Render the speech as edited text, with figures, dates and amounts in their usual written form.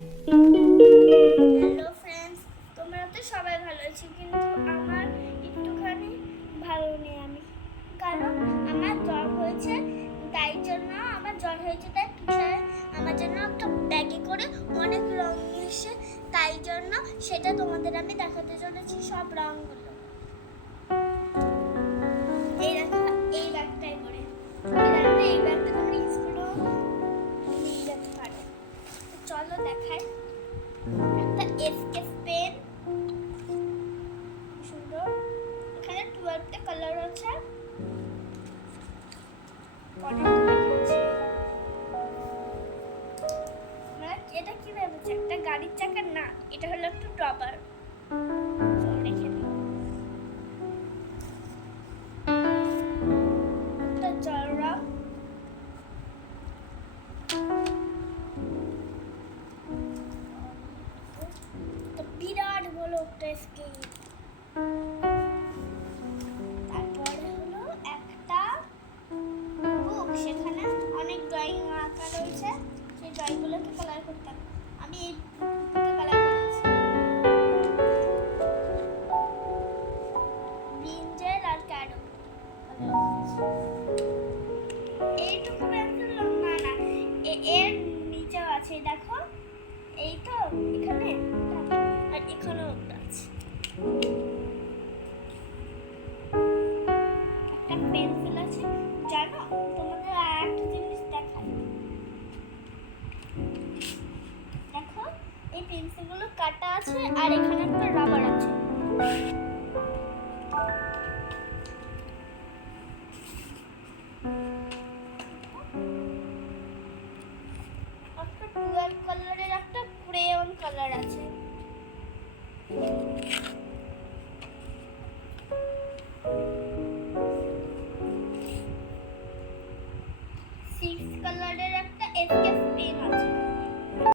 Hello friends, তোমরা তো সবাই ভালো আছো, কিন্তু আমার একটুখানি ভালো নেই আমি। কারণ আমার জ্বর হয়েছে, তাই টিচার আমার জন্য একটা ব্যাগে করে অনেক রং নিয়ে এসে, তাই জন্য সেটা তোমাদের আমি দেখাতে চলেছি সব রঙগুলো। এই দেখো, এই ব্যাগটাই করে এই ব্যাগটা তোমরা স্কুলেও নিয়ে যেতে পারো। চলো দেখাই। একটা এসকেস পেন, সুন্দর। এখানে 12টা কালার আছে। এটা কি ভেবেছে একটা গাড়ির চাকা? না, এটা হলো একটা ড্রপার। রেখে দিই। একটা জলরা, বিরাট বড় একটা স্কেল। তারপরে হলো একটা বুক, সেখানে অনেক ড্রয়িং আঁকা রয়েছে, সেই ড্রয়িংগুলোকে কালার করতাম। আমি এই বুকটাকে কালার করেছি ব্রিঞ্জাল আর ক্যারো। এইটুকু পেন্সিল না না, এর নিচেও আছে, দেখো। এই তো এখানে আর এখানেও আছে একটা পেন্সিল আছে। জানো, তোমাদের একটা জিনিস দেখাই। দেখো, এই পেন্সিলগুলো কাটা আছে আর এখানে একটা রাবার আছে। একটা 12 কালারের একটা ক্রেয়ন কালার আছে। 6 কালারের একটা এসকেস পেন আছে।